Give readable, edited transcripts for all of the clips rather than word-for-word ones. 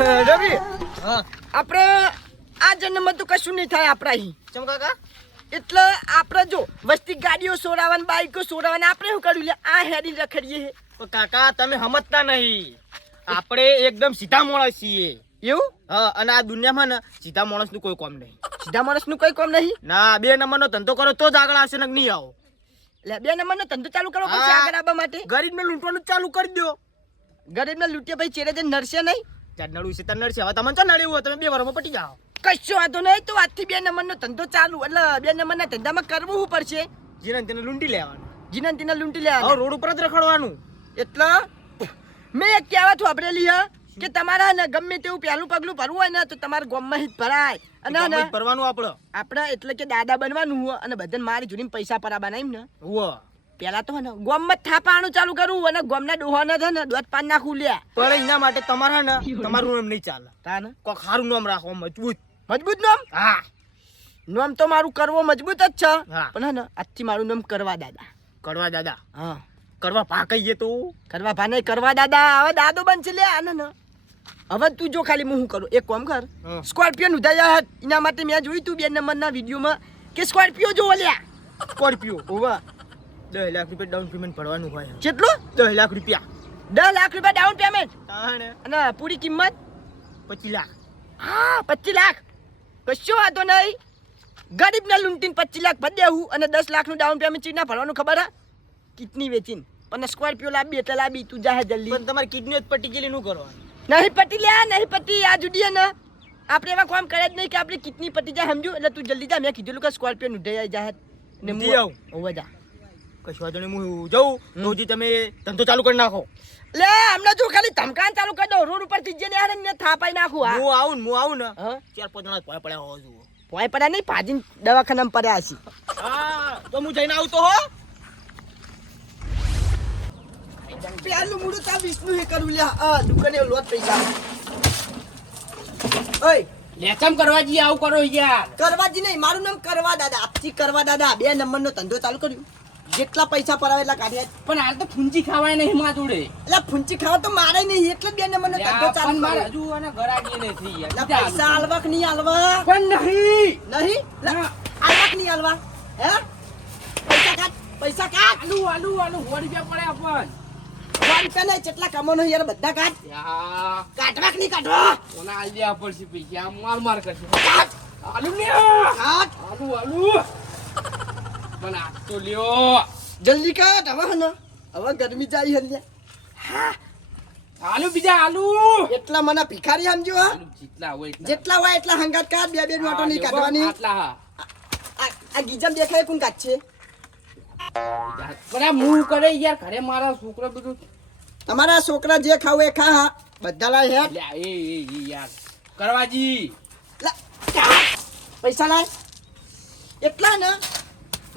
રવિ હા આપણે આ જન્મમાં તો કશું નહીં થાય આપણા અહીં. ચમ કાકા એટલે આપણે જો વસ્તી ગાડીઓ સોરાવાન બાઈકો સોરાવાન આપણે શું કર્યું લે આ હેડી રખડીએ હે. તો કાકા તમે સમજતા નહીં આપણે એકદમ સીધા માણસ છીએ એવું? હા અને આ દુનિયામાં ને સીધા માણસનું કોઈ કામ નહીં. સીધા માણસનું કોઈ કામ નહીં. ના 2 નંબરનો ધંધો કરો તો જ આગળ આવશે ને નહીં આવો. એટલે 2 નંબરનો ધંધો ચાલુ કરવો પડશે આગળ આવવા માટે. ગરીબને લૂંટવાનું ચાલુ કરી દો. ગરીબને લૂંટ્યા પછી ચેરે જઈને નડશે નહીં. ત્યાં નડવું છે ત્યાં નડશે. હવે તમને તો નડ્યું હોય તમે 2 વર્ષમાં પટી જાઓ. કશો વાંધો નહીં તો આજથી 2 નંબરનો ધંધો ચાલુ એટલે 2 નંબરના ધંધામાં કરવું શું પડશે? જીને તેને લૂંટી લેવાનું. જીના તીના લૂંટી હવે લેવા. રોડ ઉપર જ રખડવાનું. એટલે મેં એક કહેવત વાપરેલી હે કે તમારા ને ગમે તેવું પહેલું પગલું ભરવું હોય ને તો તમારા ગામમાં જ ભરાય. અને ગામમાં જ ભરવાનું આપણે એટલે કે દાદા બનવાનું હોય અને બધાને મારી જોડીને પૈસા પરાબાના એમ ને. હુઆ પેલા તો હે ને ગામમાં જ થાપાનું ચાલુ કરવું અને ગામના ડોહાને છે ને દોત પાન નાખું લ્યા. પણ એના માટે તમારા ને તમારું નામ નહીં ચાલે. તા ને કોક સારું નામ રાખો મજબૂત. મજબૂત નામ. હા નામ તો મારું કરવો મજબૂત જ છે હા. પણ હે ને આજથી મારું નામ કરવા દાદા. કરવા દાદા. હા કરવા ભા કહીએ તો કરવા ભા નહીં કરવા દાદા. હવે દાદો બનશે લે આને ને. હવે તું જો ખાલી હું શું કરું એક કામ કર. હા. સ્કોર્પિયો ઉધાયા એના માટે મેં જોયું તું 2 નંબરના વિડીયોમાં કે સ્કોર્પિયો જોવો લ્યા. સ્કોર્પિયો ઓવા 10 લાખ રૂપિયા ડાઉન પેમેન્ટ ભરવાનું હોય. કેટલું? 10 લાખ રૂપિયા. 10 લાખ રૂપિયા ડાઉન પેમેન્ટ તાણે અને પૂરી કિંમત 25 લાખ. હા 25 લાખ. કશો વાંધો નહીં. ગરીબને લૂંટીને 25 લાખ ભરી દેવું અને 10 લાખનું ડાઉન પેમેન્ટ ચીના ભરવાનું ખબર હે? કિડની વેચીને. પણ સ્કોર્પિયો લાવી એટલે લાવી તું જાહે જલ્દી. પણ તમારી કિડની જ પટી ગયેલી નું કરવાનું. નહીં પટી લ્યા નહીં પટી આ જુડીએ ને આપણે એવા કામ કરે જ નહીં કે આપણે કિડની પટી જાય સમજુ. એટલે તું જલ્દી જા. મેં કીધેલું કે સ્કોર્પિયો નું જાહે ને ઊંધી આવું. ઓવા જા. કશું વાંધો નહીં હું જાઉં તો હજી તમે ધંધો ચાલુ કરી નાખો. લે હમણાં જો ખાલી ધમકાન ચાલુ કરી દો રોડ ઉપર થી જઈને આને ને થાપાઈ નાખું. હા હું આવું ને હા 4-5 જણા ભય પડ્યા હોવા જુઓ. ભોય પડ્યા નહીં ભાજીને દવાખાનામાં પડ્યા હશે. હા તો હું જઈને આવું તો હો. પેલું મુડું તા વિષ્ણુ હે કરું લ્યા દુકાને લોટ પૈસા. ઓય લેચમ કરવા જઈએ આવું કરો યાર. કરવાજી નહીં મારું નામ કરવા દાદા. આપથી કરવા દાદા 2 નંબરનો ધંધો ચાલુ કર્યું. જેટલા પૈસા પરાવે એટલા કાઢ્યા. પણ હાલ તો ફૂંચી ખાવાય નહીં માં જોડે. એટલે ફૂંચી ખાવા તો મારે નહીં એટલે 2 નંબરનો ધંધો ચાલુ મારે કર્યો. હજુ અને ગરાગી નથી યાર. એટલે પૈસા આલવા કે નહીં આલવા? પણ નહીં નહીં આલવા કે નહીં આલવા? હે પૈસા કાઢ. આલુ 100 રૂપિયા પડે આપણ. ફોન કરે જેટલા કમાનો યાર બધા કાઢ. યા કાઢવા કે નહીં કાઢવા? કોના આલ દેવા પડશે પૈસા આમ માર કરશે. કાઢ આલુ ને કાઢ આલુ પણ આ તો લ્યો. જલ્દી કાઢ. હવે ને હવે ગરમી જાય હે લ્યા. હા આલુ બીજા આલુ. એટલા મને ભિખારી સમજો હા. આલુ જેટલા હોય એટલા. જેટલા હોય એટલા હંગાત કાઢ. 2 નોટો નહીં કાઢવાની. આટલા હા. આ ગીજમ દેખાય કોણ કાઢ છે? પણ આ મું કરે યાર ઘરે મારા છોકરો બધું. તમારા છોકરા જે ખાવ એ ખા. હા બધા લાય હેડ. લ્યા એ યાર કરવાજી. લા, કાઢ. પૈસા લાય. એટલા ને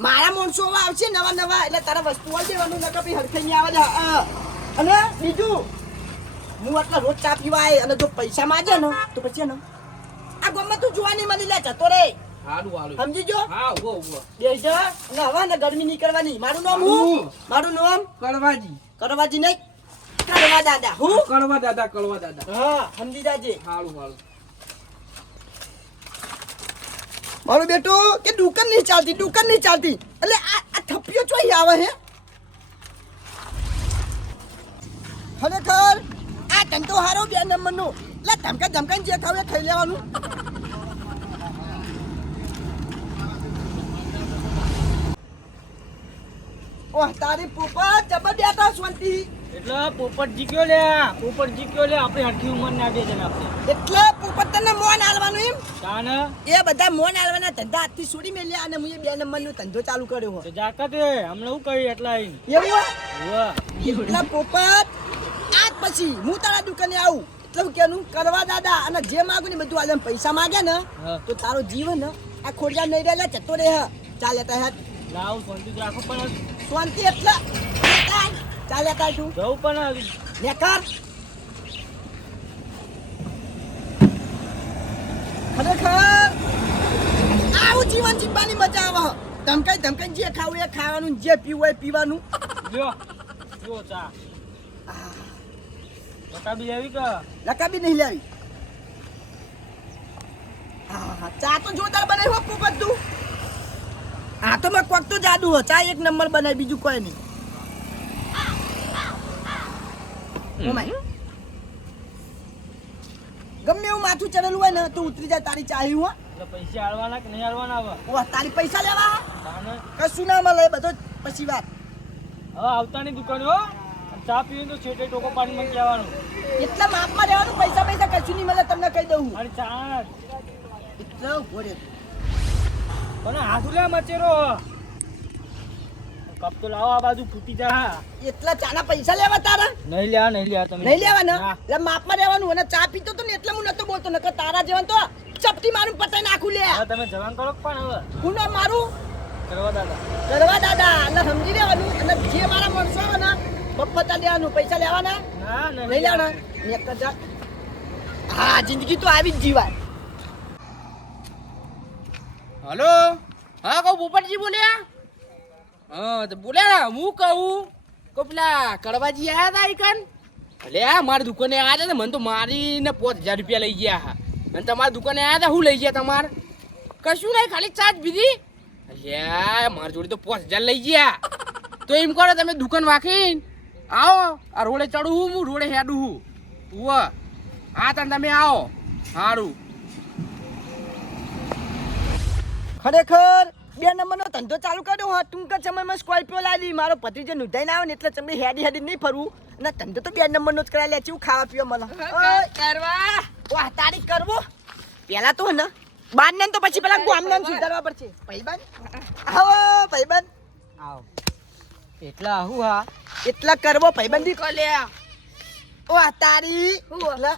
મારા માણસો આવશે નવા એટલે તારા વસ્તુ આવી દેવાનું નકર પછી હરખાઈ નહીં આવે દે. અને બીજું હું આટલા રોજ ચા પીવા આવે અને જો પૈસા માંગે ને તો પછી ને આ ગામમાં તું જોવા નહીં મળી લે જતો રે. હાલું હાલું. સમજી જો? હા વો બેસજો અને હવે ને ગરમી નહીં કરવાની. મારું નામ હું? મારું નામ કરવાજી. કરવાજી નહીં કરવા દાદા. હું કરવા દાદા હા સમજી જાજે. હાલું હાલું. મારું બેટું કે દુકાન નહીં ચાલતી એટલે આ થપ્પીઓ ચોઈ આવે હે ખરેખર આ ધંધો હારો 2 નંબરનો. એટલે ધમકાઈને જે ખાવે ખાઈ લેવાનું. ઓહ તારી પોપટ જબર બેઠા શાંતિ. એટલે પોપટજી કયો લે આપણે હરખી ઉંમર ના 2 જણા આપણે. એટલે પોપટ તને મોન આલવાનું એમ? તાને એ બધા મોન આલવાના ધંધા હાથથી છોડી મેલ્યા અને હું 2 નંબરનો ધંધો ચાલુ કર્યો તો જાકતે હમણે હું કરી એટલા આઈ. એવું વાહ એટલા પોપટ આજ પછી હું તારા દુકાને આવું એટલે હું કેનું કરવા દાદા અને જે માગું ને બધું આજે પૈસા માગે ને હા. તો તારો જીવન ને આ ખોડિયા નહીં રહેલા જતો રહે. ચાલ લેતા હેડ. લાવ શાંતિ રાખો પણ શાંતિ એટલે ચાલ લેતા તું જવું પણ નેકર. ખરેખર આવું જીવન જીવવાની મજા આવે. ધમકાઈ જે ખાવું એ ખાવાનું જે પીવું એ પીવાનું. લ્યો ચા બતાવી આવી કે લકાબી નહીં લેવી. હા, ચા તો જોરદાર બનાવી હો પોપટ તું. આ તો મેં કોક તો જાદુ હો, ચા એક નંબર બનાવી, બીજું કોઈ નહીં. Oh my. ગમે એવું માથું ચડેલું હોય ને તો ઉતરી જાય તારી ચાહી હો. એટલે પૈસા આલવાના કે નહીં આલવાના હવે? ઓહ, તારી પૈસા લેવા હા? તાને કશું ના મળે, બધો પછી વાત. હવે આવતાની દુકાને હો. અને ચા પીવી તો છેટે ટોકો પાણી માં કહેવાનું. એટલા માપમાં રહેવાનું, પૈસા પૈસા કશું નહીં મળે, તમને કહી દઉં. અને ચા એટલો ઉભો રહે. પણ હાથું લે મચેરો. કપ તો લાવો, આ બાજુ ફૂટી જા. એટલા ચાના પૈસા લેવા તારા? નહીં લ્યા તમે. નહીં લેવા ને? ના. એટલે માપમાં રહેવાનું. અને ચા પીતો તો ને એટલે હું નતો બોલતો, નકર તારા જેવા તો ચપટી મારું પતાઈ નાખું લે. હવે તમે જવાન કરો પણ હવે હું નામ મારું કરવા દાદા. કરવા દાદા. એટલે સમજી લેવાનું. અને જે મારા માણસો આવે ને બફતા લેવાનું, પૈસા લેવાના ના નહીં લેવાના. એક જ જા. હા, જિંદગી તો આવી જ જીવાય. હલો, હા કહું પોપટજી બોલ્યા? હા તો બોલ્યા ને, હું કહું પેલા કડવાજી આયા હતા ઈકન. એટલે આ મારી દુકાને આવ્યા હતા ને, મને તો મારીને 5000 રૂપિયા લઈ ગયા હા. અને તમારી દુકાને આવ્યા હતા, શું લઈ ગયા તમારે? કશું નહીં, ખાલી ચાર્જ પીધી. અલ્યા મારી જોડે તો 5000 લઈ ગયા. તો એમ કરો તમે દુકાન વાંખીને આવો, આ રોડે ચડું હું રોડે હેડું હું. ઉવા હા તને તમે આવો. સારું. ખરેખર 2 નંબરનો ધંધો ચાલુ કર્યો હોત ટૂંકા સમયમાં સ્કોર્પિયો લાવી. મારો ભત્રીજો નુધાઈને આવે ને એટલે તમે હેડી હેડી નહીં ફરવું. અને ધંધો તો 2 નંબરનો જ કરાય. લે ચેવું ખાવા પીવા મને કરવા. વાહ, તારી કરવો પેલા તો ને બાર ને તો પછી પેલા ગામના સુધારવા પડશે. ભાઈબંધ આવો, ભાઈબંધ આવ. એટલા હું હા એટલા કરવો ભાઈબંધી કો લે. વાહ, તારી એટલા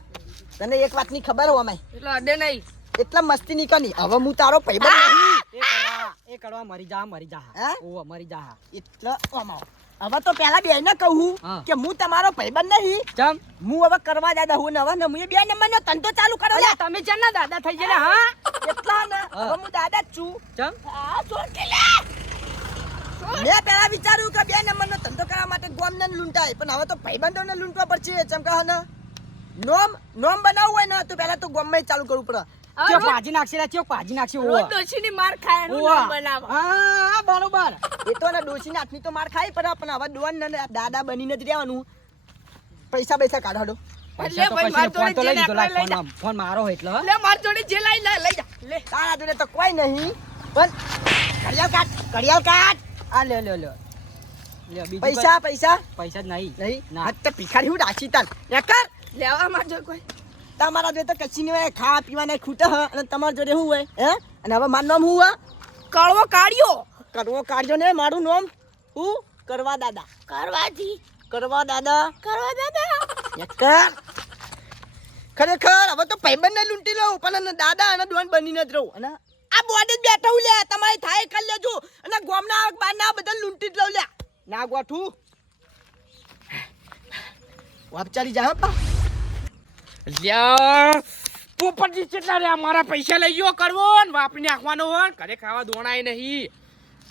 તને એક વાતની ખબર હો અમે એટલે અડે નહીં. એટલા મસ્તી ની કની. હવે હું તારો ભાઈબંધ નહીં. એ કરવા મરી જા. હા? ઓવા મરી જા. એટલા ઓમાં હવે તો પેલા બે ને કહું હા. કે હું તમારો ભાઈબંધ નહીં. ચમ હું હવે કરવા દાદા હું ને હવે ને હું 2 નંબરનો ધંધો ચાલુ કરો. લે તમે ચાના દાદા થઈ ગયા હા? એટલા ને હા. હવે હું દાદા જ છું. ચમ આ છોડકી લે. મેં પેલા વિચાર્યું કે 2 નંબરનો ધંધો કરવા માટે ગામને લૂંટાય, પણ હવે તો ભાઈબંધોને લૂંટવા પડશે. ચમકા ને નોમ બનાવવું હોય ને તો પેલા તો ગામમાં ચાલુ કરવું પડે. ચો ભાજી નાખશે ઓવા. ડોશીની માર ખાય એનું ઓવા. નામ બનાવો. હા બરોબર. એ તો ને ડોશીની હાથની તો માર ખાઈ પડે, પણ હવે ડોન ને દાદા બનીને જ રહેવાનું. પૈસા કાઢો. પૈસા તો કશી ફોન તો લઈ લીધો. લાય ફોન મારો હોય એટલે લે માર જોડે જે લઈ જા. લે તારા જોડે તો કોઈ નહીં, પણ ઘડિયાળ કાઢ. આ લે બીજું પૈસા પૈસા જ નહીં. નહીં ના. હા તો ભિખારી હું રાશી તાન કર લેવા માં જો કોઈ તમારા જોડે તો કશી નહીં હોય, ખાવા પીવાના ખૂટે હ. અને તમારા જોડે શું હોય હે? અને હવે મારું નામ શું હોય? કડવો કાઢ્યો ને મારું નામ હું કરવા દાદા. કરવા દાદા કર. ખરેખર હવે તો ભાઈબંધને લૂંટી લઉં, પણ દાદા અને ડોન બનીને જ રહું. અને આ બોડી જ બેઠા હું લે. તમારે થાય કરી લેજો. અને ગામના બારના બધા લૂંટી જ લઉં લે. ના ગોઠું વાપચારી જા પા. લ્યા પોપટજી કેટલા રે મારા પૈસા લઈ ગયો કરવો ને વાપરી નાખવાનો હોય ઘરે ખાવા દોણાય નહીં.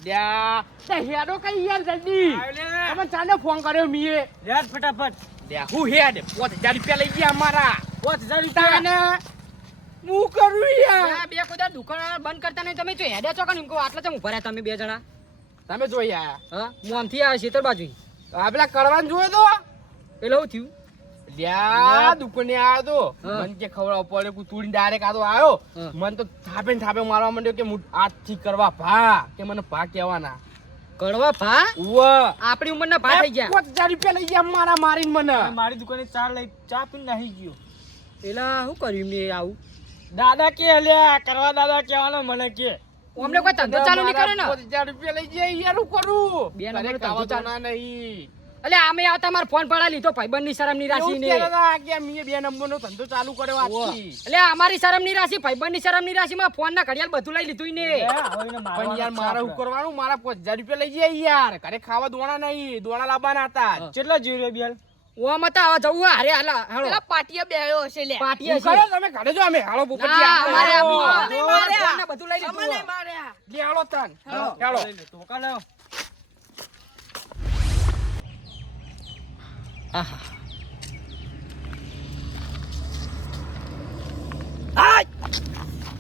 લ્યા તે હેડો કઈ યાર જલ્દી. તમે ચાને ફોન કર્યો મીએ. રેડ ફટાફટ. લ્યા હું હેડ 5000 રૂપિયા લઈ ગયા અમારા. 5000 રૂપિયા તાને હું કરું યાર. બે કુદા દુકાન બંધ કરતા નહીં. તમે જો હેડ્યા છો કે નહીં? આટલા ચમ ઉભા રહ્યા તમે 2 જણા? તમે જોઈ આયા હા હું આમથી આવ્યો શેતર બાજુ. આ પેલા કરવાનું જોયો તો એટલે શું થયું? લ્યા દુકાને આવ્યો તો હા. મને કે ખવડાવ પડે કુ તુડી ડાયરેક્ટ આતો આવ્યો. હા. મને તો થાપે મારવા માંડ્યો કે આજથી કરવા ભા કે મને ભા કહેવાના. કડવા ભા ઉવા આપણી ઉંમરના ભા થઈ ગયા. 5000 રૂપિયા લઈ ગયા મારા મારીને મને. મારી દુકાને ચા પીને નાહી ગયો. પેલા શું કર્યું મેં આવું? દાદા કે અલ્યા કરવા દાદા કહેવાનો મને કે અમને કોઈ ધંધો ચાલુ નહીં કરે ને. 5000 રૂપિયા લઈ ગયા યાર હું કરું. બે નંબરનો ઘરે ખાવા ધંધો ચાલુ. દોણા નહીં. એટલે આમે આવતા મારો ફોન પડા લીધો ભાઈબંધની શરમની રાશિ એવું જ ને. કહેતા હતા કે મેં 2 નંબરનો ધંધો ચાલુ કર્યો આજથી. એટલે અમારી શરમની રાશિ ભાઈબંધની શરમની રાશિમાં ફોન ના ઘડિયાળ બધું લઈ લીધું ને. પણ યાર મારે શું કરવાનું? મારા 5000 રૂપિયા લઈ ગયા યાર. ઘરે ખાવા દોણા નહીં, દોણા લાવવાના હતા. કેટલા જીરો બેલ ઓમ હતા હવે જવું હારે હાલા હાલો. પાટિયા બેહ્યો હશે લે. પાટીએ શું કરો તમે? ઘરે જો અમે હાલો પોપટજી ના, આપણે અમારે હાલો. આપવું. માર્યા. ફોન ને બધું લઈ લીધું. અમને માર્યા. લે હાલો તન. હાલો. ધોકા લાવ.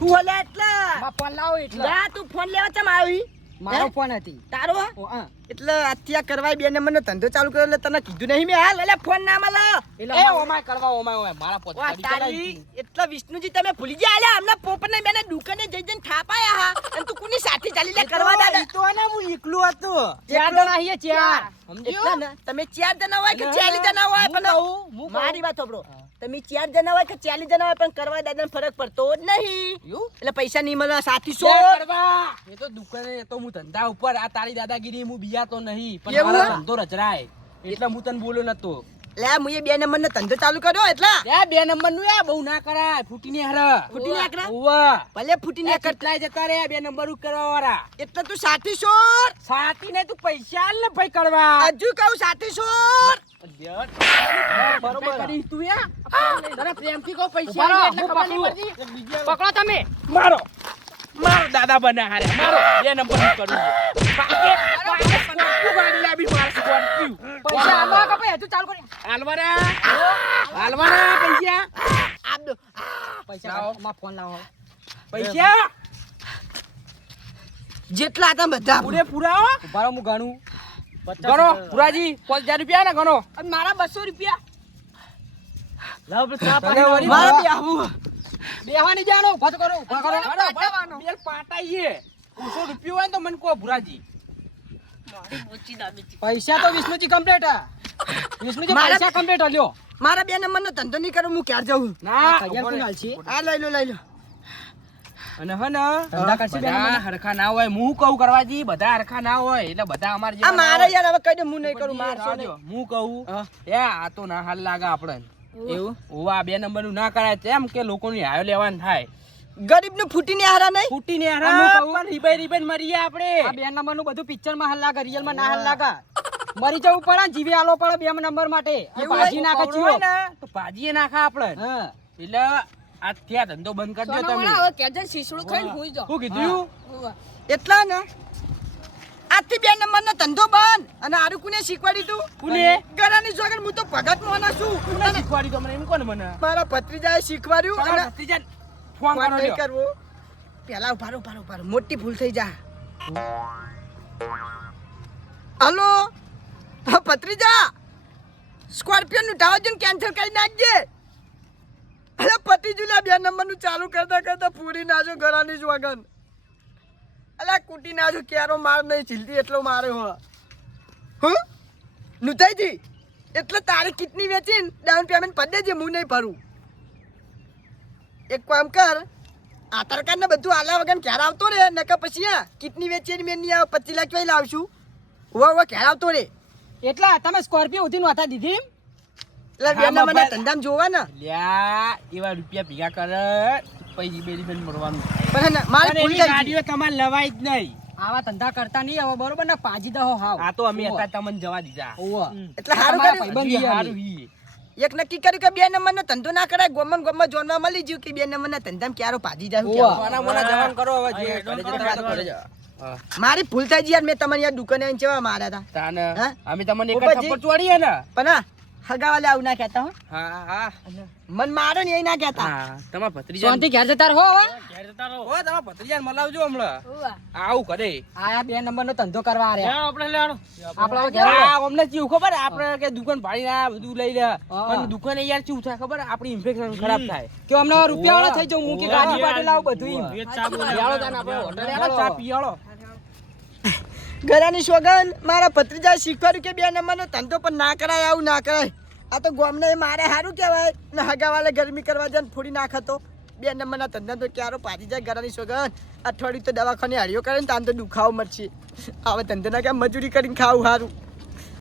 તું હલે એટલે માં ફોન લાવો એટલે લા તું ફોન લેવા ચમ આવી મારો હે? ફોન હતી તારો ઓ હા એટલે અત્યારે કરવાય 2 નંબરનો ધંધો ચાલુ કર્યો એટલે તને કીધું નહીં મેં હાલ એટલે ફોન ના મળે એટલે એ અમારે- ઓમાય કરવા ઓમાય મારા પોત વાહ તારી એટલે વિષ્ણુજી તમે ભૂલી ગયા આલ્યા હમણાં પોપટને બેને દુકાને જઈને થાપાયા હા અને તું કોની સાથે ચાલી લે કરવા દાદા તો ને હું એકલું હતો ચાર જણા છીએ ચાર એટલે ને તમે 4 જણા હોય કે 40 જણા હોય હું પણ કહું, હું કહું. મારી વાત સાંભળો તમે 4 જણા હોય કે 40 જણા હોય પણ કરવા દાદાને ફરક પડતો જ નહીં એવું? એટલે પૈસા નહીં મળે સાથી લે સો કરવા. એ તો દુકાને એ તો હું ધંધા ઉપર આ તારી દાદાગીરી હું બિયાતો નહીં પણ એવું મારો હે? ધંધો રચરાય એટલે હું તને બોલ્યો નતો લે મુએ 2 નંબરનો ધંધો ચાલુ કર્યો એટલે લે 2 નંબર નું એ બહુ ના કરાય ફૂટીને હર ફૂટીને હાકરા? ઓવા ભલે ફૂટીને ને કેટલાય જતા રે 2 નંબર ઉ કરવા વાળા એટલે તું સાથી સોર સાથી ને તું પૈસા આલ ને ભાઈ કરવા હજુ કહું સાથી સોર બરોબર કરી તું યા તને પ્રેમથી કહો પૈસા ઉભા રહો, આલ એટલે હું ખબર નહીં પકડું. પડતી પકડો તમે મારો મારો દાદા બના હારે મારો 2 નંબર નું કરું ગાડી લાવી માર સ્કોર્પિયો પૈસા આલવા કે ભાઈ હજુ ચાલુ કરી હાલવાના પૈસા આપ દો પૈસા લાવો. માં ફોન લાવો પૈસા જેટલા હતા બધા આપો. પૂરે પૂરા હો ઉભા રહો, હું ગણું ગણો પુરાજી 5000 રૂપિયા ને ગણો અને મારા 200 રૂપિયા લાવ ચા તને વળી મારા બે આવું બેહવાની જાણો ઉભા તો કરો ઉભા કરો પાટાવાનો. બેલ પાટાઈએ 200 રૂપિયા હોય ને તો મને કહો પુરાજી પૈસા તો વિષ્ણુજી કમ્પ્લીટ વિષ્ણુજી મારા- પૈસા કમ્પ્લીટ લ્યો મારા 2 નંબરનો ધંધો નહીં કરું હું ક્યાં જાઉં ના કૈયા કોણ હાલ છે આ લઈ લો લઈ લો અને હે ને ધંધા કરશે બે બધા નંબરના? હરખા ના હોય હું કહું કરવાજી બધા હરખા ના હોય એટલે બધા અમાર આ જેવા ના મારે હોય. યાર હવે કહી દે હું નહીં કરું ઉપરથી મારશો રાહ નહીં જો, હું કહું હા. આ તો ના હાલ લાગે આપણને એવું ઓવા 2 નંબર નું ના કરાય તેમ કે લોકોની હાયો લેવાનું થાય ગરીબ નું ફૂટીને હારા નહીં ફૂટીને હું હરા કહું? પણ રીબાઈ રીબાઈ મરીએ આપણે આ બે નંબર નું બધું પિક્ચર માં હાલ લાગે રિયલ માં ના હાલ લાગે મરી જવું પડે ને જીવે આલો પડે 2 નંબર માટે અને એવું ભાજી હોય? નાખે પકડો હોય ચીવો ને તો ભાજીએ નાખા આપણે હા એટલે આ ત્યાં ધંધો બંધ કરી દો તમે શું કીધું એટલા ને આજથી 2 નંબરનો ધંધો બંધ અને આરું કોને શીખવાડી તું કોને? ગરાની જોગર હું તો ભગત મોના છું કોને શીખવાડી તમને એમ કોને મને મારા ભત્રીજાએ શીખવાડ્યું અને તમારા ભત્રીજાને ફોન ફોન કરો નહીં લ્યો. કરવો પેલા ઉભારો ઉભારો ઉભારો મોટી ભૂલ થઈ જા હલો હા ભત્રીજા સ્કોર્પિયો નું ઢાવજન કેન્સલ કરી નાખજે અરે પતિજુલા 2 નંબર નું ચાલુ કરતા કરતા પૂરી નાજો ઘરાની જ વગન અલા કુટી નાજો કેરો માર નહીં ચીલતી એટલો માર્યો હો હું નુતાઈજી એટલે તારે કિટની વેચીને ડાઉન પેમેન્ટ પડી દેજે હું નહીં ભરું એક કામ કર આધાર કાર્ડ ને બધું આલ્યા વગર ક્યારે આવતો રે નકર પછી આ કિટની વેચીને મેં નહીં આવે 25 લાખ ક્યાં લાવશું હોવા ક્યારે આવતો રે એટલે તમે સ્કોર્પિયો ઉધી નોતા દીધી એટલે હા, 2 નંબરના બાપા. ધંધામાં જોવા ને લ્યા એવા રૂપિયા ભેગા કરે પછી રીબાઈ રીબાઈ મરવાનું પણ મારે અને ભૂલ એવી થઈ ગઈ. ગાડીઓ તમારે લવાય જ નહીં આવા ધંધા કરતા નહીં હવે બરોબર ને પાજી દહો હાવ આ તો અમે હતા તમને જવા દીધા ઓવો એટલે સારું તમારા કર્યું ભાઈબંધ છે સારું અમે. ઈ. એક નક્કી કર્યું કે 2 નંબરનો ધંધો ના કરાય ગોમન જોનવા મળી ગયું કે 2 નંબરના ધંધામાં ક્યારે ભાજી જાય ઓવા. સોના મોના જવાન કરો હવે જે ઘરે જતા રહો, ઘરે જાઓ. હા. મારી ભૂલ થઈ ગઈ યાર મેં તમારી યાર દુકાને આવીને ચેવા માર્યા હતા તાને હે? અમે તમને એક જ ઉપરથી? થપ્પડ ચોડીએ ને પણ હા હગાવાલે આવું ના કહેતા હો હા હા મન મારે ને એ ના કહેતા હા તમારા ભત્રીજા શાંતિ ઘેર જતા રહો હવે ઓ તમારા ભત્રીજાને મલાવજો હમણાં આવું કરે આયા 2 નંબર નો ધંધો કરવા આ રહ્યા આપણે હવે ઘેર આ અમને ચેવું ખબર આપણે કે દુકાન ભાડી ના બધું લઈ લે હા. પણ દુકાને યાર ચેવું થાય ખબર આપણી ઇન્ફેક્શન ખરાબ થાય કે અમને હવે રૂપિયા વાળો થઈ જાઉં હું કે ગાડી પાડી લાવ બધું એમ. યાળો તાને આપણે હોટલે યાળો ચા પીયાળો ઘરાની સોગન મારા ભત્રીજાએ શીખવાડ્યું કે 2 નંબરનો ધંધો પણ ના કરાય આવું ના કરાય આ તો ગોમને એ મારે સારું કહેવાય ને હગાવાલે ગરમી કરવા જાય ને ફોડી નાખતો 2 નંબરના ધંધા તો ક્યારો પાડી જાય ઘરાની સોગન અઠવાડિયું તો દવાખાને હળિયો કરે ને તાન તો દુખાવો મરશે હવે ધંધો ના ક્યાં મજૂરી કરીને ખાવું સારું